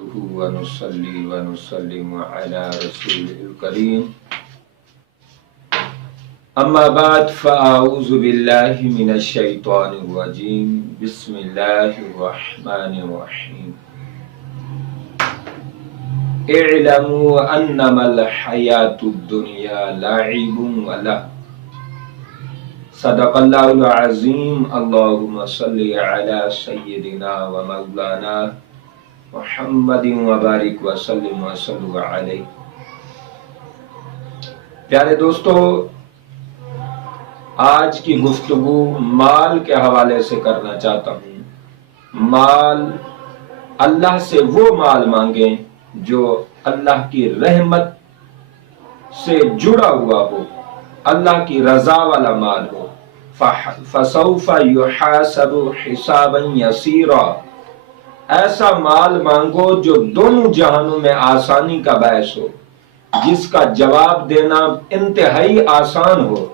ونصلي ونسلم على رسوله الكريم أما بعد فأعوذ بالله من الشيطان الرجيم بسم الله الرحمن الرحيم اعلموا أنما الحياة الدنيا لعب ولهو صدق اللہ العظیم اللہم صلی علی سیدنا و مولانا محمد وبارک وسلم وصلو علیہ۔ پیارے دوستو، آج کی گفتگو مال کے حوالے سے کرنا چاہتا ہوں۔ مال، اللہ سے وہ مال مانگیں جو اللہ کی رحمت سے جڑا ہوا ہو، اللہ کی رضا والا مال ہو۔ فَسَوْفَ يُحَاسَبُ حِسَابًا يَسِيرًا، ایسا مال مانگو جو دونوں جہانوں میں آسانی کا باعث ہو، جس کا جواب دینا انتہائی آسان ہو۔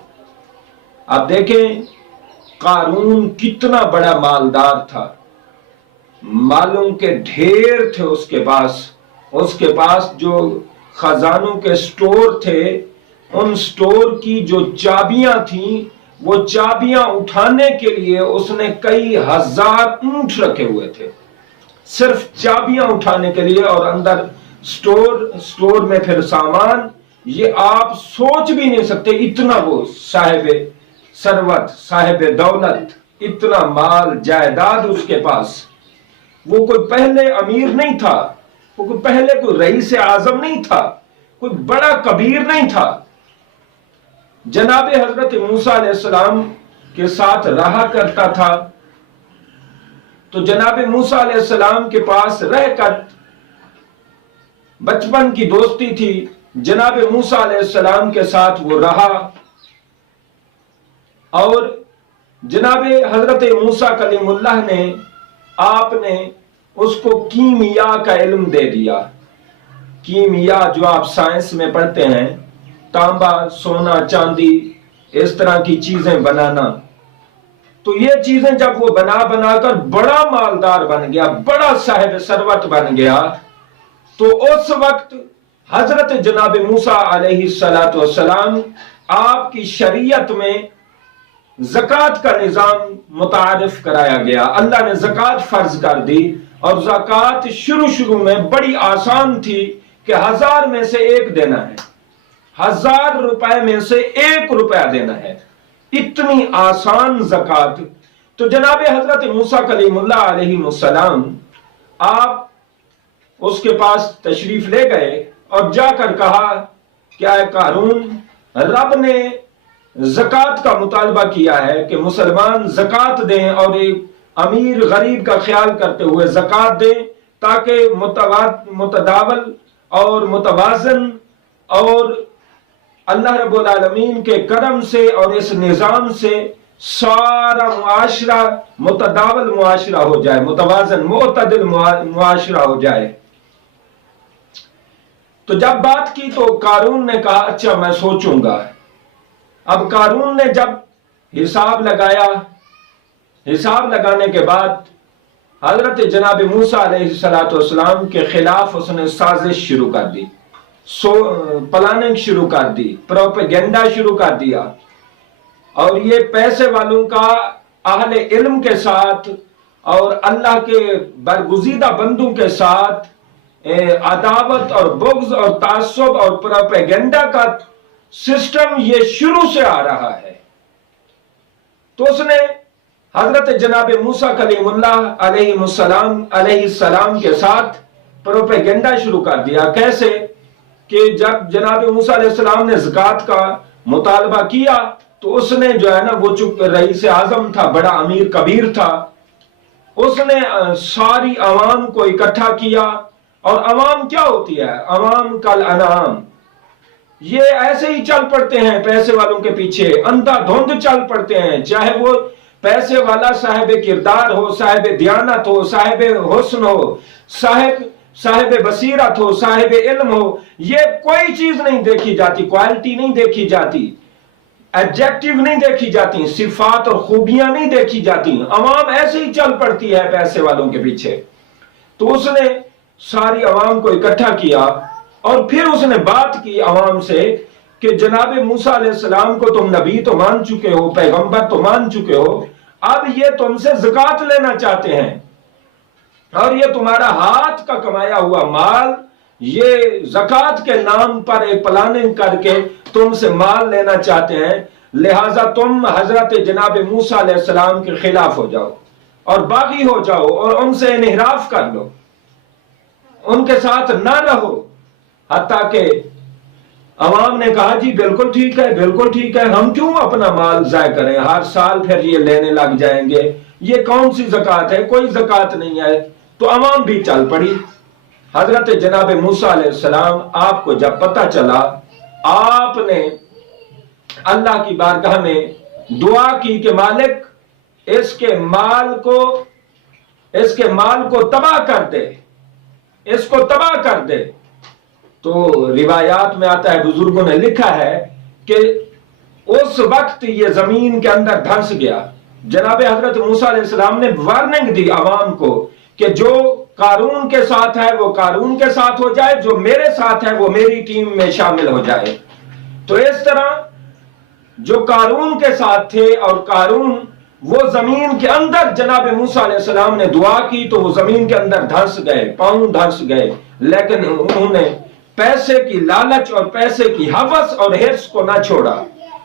اب دیکھیں قارون کتنا بڑا مالدار تھا، مالوں کے ڈھیر تھے اس کے پاس جو خزانوں کے سٹور تھے، ان سٹور کی جو چابیاں تھیں، وہ چابیاں اٹھانے کے لیے اس نے کئی ہزار اونٹ رکھے ہوئے تھے، صرف چابیاں اٹھانے کے لیے، اور اندر سٹور میں پھر سامان۔ یہ آپ سوچ بھی نہیں سکتے، اتنا وہ صاحب ثروت، صاحب دولت، اتنا مال جائیداد اس کے پاس۔ وہ کوئی پہلے امیر نہیں تھا، وہ کوئی پہلے کوئی رئیس اعظم نہیں تھا، کوئی بڑا کبیر نہیں تھا۔ جناب حضرت موسیٰ علیہ السلام کے ساتھ رہا کرتا تھا، تو جناب موسیٰ علیہ السلام کے پاس رہ کر بچپن کی دوستی تھی، جناب موسیٰ علیہ السلام کے ساتھ وہ رہا، اور جناب حضرت موسیٰ کلیم اللہ نے آپ نے اس کو کیمیا کا علم دے دیا۔ کیمیا جو آپ سائنس میں پڑھتے ہیں، تانبا، سونا، چاندی، اس طرح کی چیزیں بنانا، تو یہ چیزیں جب وہ بنا کر بڑا مالدار بن گیا، بڑا صاحب ثروت بن گیا، تو اس وقت حضرت جناب موسیٰ علیہ السلام آپ کی شریعت میں زکوٰۃ کا نظام متعارف کرایا گیا۔ اللہ نے زکوٰۃ فرض کر دی، اور زکوٰۃ شروع میں بڑی آسان تھی کہ 1000 میں سے 1 دینا ہے، 1000 روپے میں سے 1 روپیہ دینا ہے، اتنی آسان زکوٰۃ۔ تو جناب حضرت موسیٰ کلیم اللہ علیہ السلام آپ اس کے پاس تشریف لے گئے اور جا کر کہا کہ اے قارون، رب نے زکوٰۃ کا مطالبہ کیا ہے کہ مسلمان زکوٰۃ دیں، اور ایک امیر غریب کا خیال کرتے ہوئے زکوٰۃ دیں، تاکہ متداول اور متوازن اور اللہ رب العالمین کے کرم سے اور اس نظام سے سارا معاشرہ متداول معاشرہ ہو جائے، متوازن معتدل معاشرہ ہو جائے۔ تو جب بات کی تو قارون نے کہا اچھا میں سوچوں گا۔ اب قارون نے جب حساب لگایا، حساب لگانے کے بعد حضرت جناب موسیٰ علیہ السلام کے خلاف اس نے سازش شروع کر دی، پلاننگ شروع کر دی، پروپیگنڈا شروع کر دیا، اور یہ پیسے والوں کا اہل علم کے ساتھ اور اللہ کے برگزیدہ بندوں کے ساتھ عداوت اور بغض اور تعصب اور پروپیگنڈا کا سسٹم یہ شروع سے آ رہا ہے۔ تو اس نے حضرت جناب موسیٰ کلیم اللہ علیہ السلام کے ساتھ پروپیگنڈا شروع کر دیا۔ کیسے کہ جب جناب موسیٰ علیہ السلام نے زکوٰۃ کا مطالبہ کیا تو اس نے جو ہے نا، وہ چونکہ رئیس اعظم تھا، بڑا امیر کبیر تھا، اس نے ساری عوام کو اکٹھا کیا۔ اور عوام کیا ہوتی ہے؟ عوام کل انعام، یہ ایسے ہی چل پڑتے ہیں پیسے والوں کے پیچھے، اندھا دھند چل پڑتے ہیں، چاہے وہ پیسے والا صاحب کردار ہو، صاحب دیانت ہو، صاحب حسن ہو، صاحب بصیرت ہو، صاحب علم ہو، یہ کوئی چیز نہیں دیکھی جاتی، کوالٹی نہیں دیکھی جاتی، ایڈجیکٹیو نہیں دیکھی جاتی، صفات اور خوبیاں نہیں دیکھی جاتی، عوام ایسے ہی چل پڑتی ہے پیسے والوں کے پیچھے۔ تو اس نے ساری عوام کو اکٹھا کیا اور پھر اس نے بات کی عوام سے کہ جناب موسیٰ علیہ السلام کو تم نبی تو مان چکے ہو، پیغمبر تو مان چکے ہو، اب یہ تم سے زکوٰۃ لینا چاہتے ہیں اور یہ تمہارا ہاتھ کا کمایا ہوا مال یہ زکوٰۃ کے نام پر ایک پلاننگ کر کے تم سے مال لینا چاہتے ہیں، لہٰذا تم حضرت جناب موسیٰ علیہ السلام کے خلاف ہو جاؤ اور باغی ہو جاؤ اور ان سے انحراف کر لو، ان کے ساتھ نہ رہو۔ حتیٰ کہ عوام نے کہا جی بالکل ٹھیک ہے، بالکل ٹھیک ہے، ہم کیوں اپنا مال ضائع کریں، ہر سال پھر یہ لینے لگ جائیں گے، یہ کون سی زکوٰۃ ہے، کوئی زکوٰۃ نہیں ہے۔ تو عوام بھی چل پڑی۔ حضرت جناب موسیٰ علیہ السلام آپ کو جب پتہ چلا، آپ نے اللہ کی بارگاہ میں دعا کی کہ مالک اس کے مال کو تباہ کر دے، اس کو تباہ کر دے۔ تو روایات میں آتا ہے، بزرگوں نے لکھا ہے کہ اس وقت یہ زمین کے اندر دھنس گیا۔ جناب حضرت موسیٰ علیہ السلام نے وارننگ دی عوام کو کہ جو قارون کے ساتھ ہے وہ قارون کے ساتھ ہو جائے، جو میرے ساتھ ہے وہ میری ٹیم میں شامل ہو جائے۔ تو اس طرح جو قارون کے ساتھ تھے، اور قارون وہ زمین کے اندر جناب موسیٰ علیہ السلام نے دعا کی تو وہ زمین کے اندر دھنس گئے، پاؤں دھنس گئے، لیکن انہوں نے پیسے کی لالچ اور پیسے کی ہوس اور حرص کو نہ چھوڑا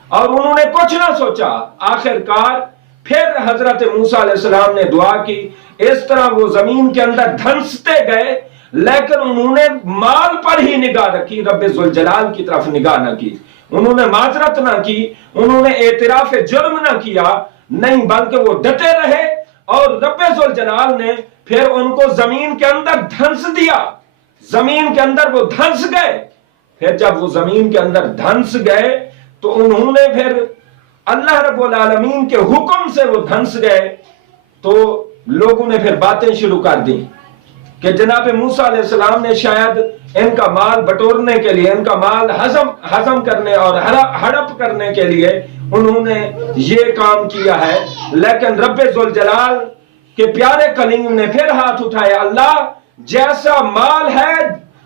اور انہوں نے کچھ نہ سوچا۔ آخر کار پھر حضرت موسیٰ علیہ السلام نے دعا کی، اس طرح وہ زمین کے اندر دھنستے گئے، لیکن انہوں نے مال پر ہی نگاہ رکھی، رب ذوالجلال کی طرف نگاہ نہ کی، انہوں نے معذرت نہ کی، انہوں نے اعتراف جرم نہ کیا، نہیں بلکہ وہ ڈٹے رہے اور رب ذوالجلال نے پھر ان کو زمین کے اندر دھنس دیا، زمین کے اندر وہ دھنس گئے۔ پھر جب وہ زمین کے اندر دھنس گئے تو انہوں نے پھر اللہ رب العالمین کے حکم سے وہ دھنس گئے، تو لوگوں نے پھر باتیں شروع کر دی کہ جناب موسیٰ علیہ السلام نے شاید ان کا مال بٹورنے کے لیے، ان کا مال ہضم کرنے اور ہڑپ کرنے کے لیے انہوں نے یہ کام کیا ہے۔ لیکن رب ذوالجلال کے پیارے کلیم نے پھر ہاتھ اٹھایا، اللہ جیسا مال ہے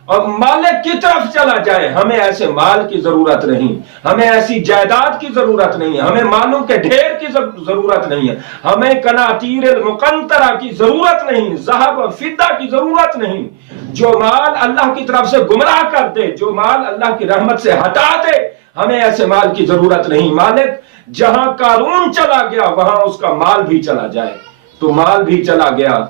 اور مالک کی طرف چلا جائے، ہمیں ایسے مال کی ضرورت نہیں، ہمیں ایسی جائیداد کی ضرورت نہیں، ہمیں مالوں کے ڈھیر کی ضرورت نہیں ہے، ہمیں قناطیر المقنطرہ کی ضرورت نہیں، ذهب و فضہ کی ضرورت نہیں۔ جو مال اللہ کی طرف سے گمراہ کر دے، جو مال اللہ کی رحمت سے ہٹا دے، ہمیں ایسے مال کی ضرورت نہیں۔ مالک جہاں قارون چلا گیا وہاں اس کا مال بھی چلا جائے۔ تو مال بھی چلا گیا۔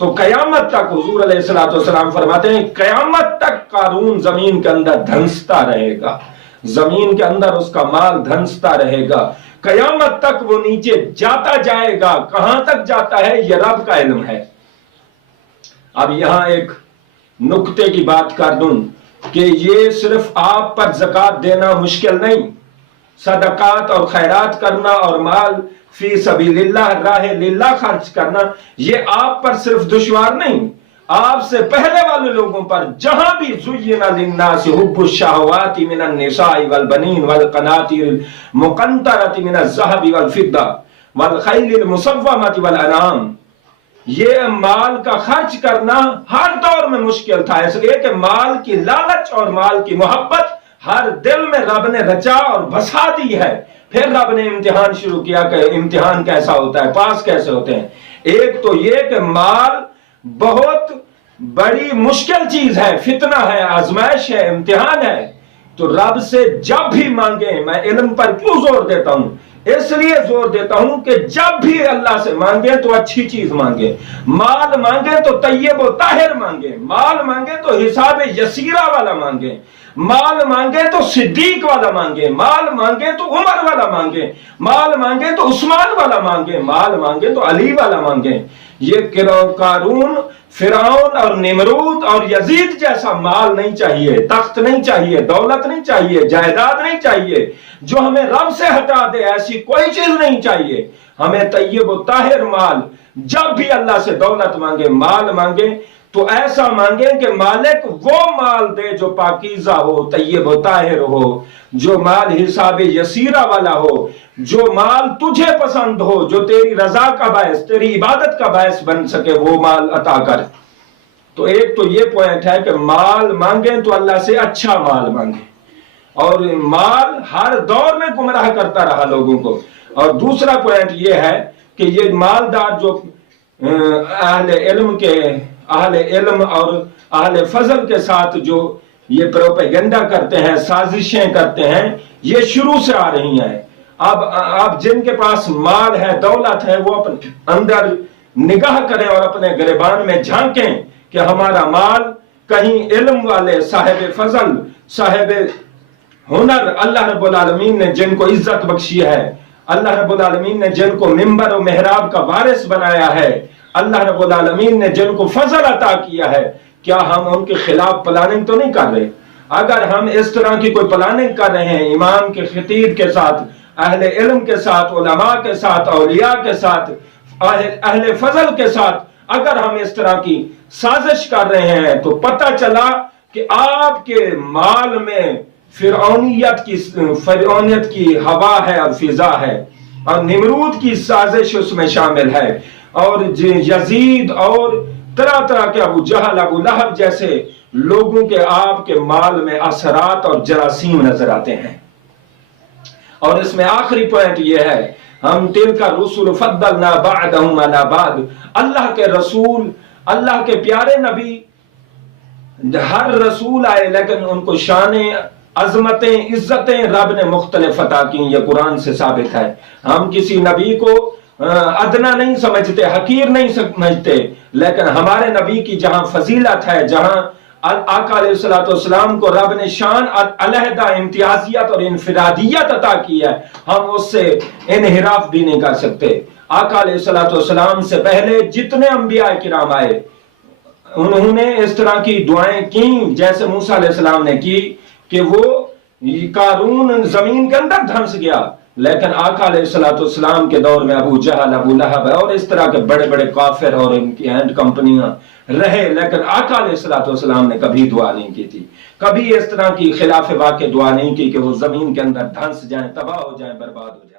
تو قیامت تک حضور علیہ السلام فرماتے ہیں قیامت تک قارون زمین کے اندر دھنستا رہے گا، زمین کے اندر اس کا مال دھنستا رہے گا، قیامت تک وہ نیچے جاتا جائے گا۔ کہاں تک جاتا ہے یہ رب کا علم ہے۔ اب یہاں ایک نکتے کی بات کر دوں کہ یہ صرف آپ پر زکوٰۃ دینا مشکل نہیں، صدقات اور خیرات کرنا اور مال فی سبیل اللہ راہ للہ خرچ کرنا یہ آپ پر صرف دشوار نہیں، آپ سے پہلے والے لوگوں پر جہاں بھی زین للناس حب الشہوات من النساء والبنین والقناطیر المقنطرۃ من الذهب والفضہ والخیل المصومۃ والانعام، یہ مال کا خرچ کرنا ہر دور میں مشکل تھا، اس لیے کہ مال کی لالچ اور مال کی محبت ہر دل میں رب نے رچا اور بسا دی ہے۔ پھر رب نے امتحان شروع کیا کہ امتحان کیسا ہوتا ہے، پاس کیسے ہوتے ہیں۔ ایک تو یہ کہ مال بہت بڑی مشکل چیز ہے، فتنہ ہے، آزمائش ہے، امتحان ہے۔ تو رب سے جب بھی مانگیں، میں علم پر کیوں زور دیتا ہوں؟ اس لیے زور دیتا ہوں کہ جب بھی اللہ سے مانگیں تو اچھی چیز مانگیں، مال مانگیں تو طیب و طاہر مانگیں، مال مانگیں تو حساب یسیرہ والا مانگیں، مال مانگے تو صدیق والا مانگے، مال مانگے تو عمر والا مانگے، مال مانگے تو عثمان والا مانگے، مال مانگے تو علی والا مانگے۔ یہ قارون، فرعون اور نمرود اور یزید جیسا مال نہیں چاہیے، تخت نہیں چاہیے، دولت نہیں چاہیے، جائیداد نہیں چاہیے جو ہمیں رب سے ہٹا دے، ایسی کوئی چیز نہیں چاہیے۔ ہمیں طیب و طاہر مال، جب بھی اللہ سے دولت مانگے، مال مانگے تو ایسا مانگیں کہ مالک وہ مال دے جو پاکیزہ ہو، طیب و طاہر ہو، جو مال حساب یسیرہ والا ہو، جو مال تجھے پسند ہو، جو تیری رضا کا باعث، تیری عبادت کا باعث بن سکے، وہ مال عطا کر۔ تو ایک تو یہ پوائنٹ ہے کہ مال مانگیں تو اللہ سے اچھا مال مانگیں، اور مال ہر دور میں گمراہ کرتا رہا لوگوں کو۔ اور دوسرا پوائنٹ یہ ہے کہ یہ مالدار جو اہل علم اور اہل فضل کے ساتھ جو یہ پروپیگنڈا کرتے ہیں، سازشیں کرتے ہیں، یہ شروع سے آ رہی ہیں۔ اب جن کے پاس مال ہے، دولت ہے، وہ اپنے اندر نگاہ کریں اور اپنے گریبان میں جھانکیں کہ ہمارا مال کہیں علم والے، صاحب فضل، صاحب ہنر، اللہ رب العالمین نے جن کو عزت بخشی ہے، اللہ رب العالمین نے جن کو منبر و محراب کا وارث بنایا ہے، اللہ رب العالمین نے جن کو فضل عطا کیا ہے، کیا ہم ان کے خلاف پلاننگ تو نہیں کر رہے؟ اگر ہم اس طرح کی کوئی پلاننگ کر رہے ہیں امام کے خطیب کے ساتھ، اہل علم کے ساتھ، علماء کے ساتھ، اولیاء کے ساتھ، اہل فضل کے ساتھ، اگر ہم اس طرح کی سازش کر رہے ہیں تو پتہ چلا کہ آپ کے مال میں فرعونیت کی ہوا ہے اور فضا ہے، اور نمرود کی سازش اس میں شامل ہے، اور یزید اور طرح طرح کے ابو جہل، ابو لہب جیسے لوگوں کے آپ کے مال میں اثرات اور جراثیم نظر آتے ہیں۔ اور اس میں آخری پوائنٹ یہ ہے، ہم تلک الرسل فضلنا بعضهم علی بعض، اللہ کے رسول، اللہ کے پیارے نبی، ہر رسول آئے لیکن ان کو شانیں، عظمتیں، عزتیں رب نے مختلف عطا کی، یہ قرآن سے ثابت ہے۔ ہم کسی نبی کو ادنا نہیں سمجھتے، حقیر نہیں سمجھتے، لیکن ہمارے نبی کی جہاں فضیلت ہے، جہاں آقا علیہ السلام کو رب نے شان علیحدہ امتیازیت اور انفرادیت عطا کی ہے، ہم اس سے انحراف بھی نہیں کر سکتے۔ آقا علیہ السلام سے پہلے جتنے انبیاء کرام آئے، انہوں نے اس طرح کی دعائیں کی جیسے موسیٰ علیہ السلام نے کی کہ وہ قارون زمین کے اندر دھنس گیا، لیکن آقا علیہ السلام کے دور میں ابو جہل، ابو لہب اور اس طرح کے بڑے بڑے کافر اور ان کی اینڈ کمپنیاں رہے، لیکن آقا علیہ السلام نے کبھی دعا نہیں کی تھی، کبھی اس طرح کی خلاف واقع دعا نہیں کی کہ وہ زمین کے اندر دھنس جائیں، تباہ ہو جائیں، برباد ہو جائیں۔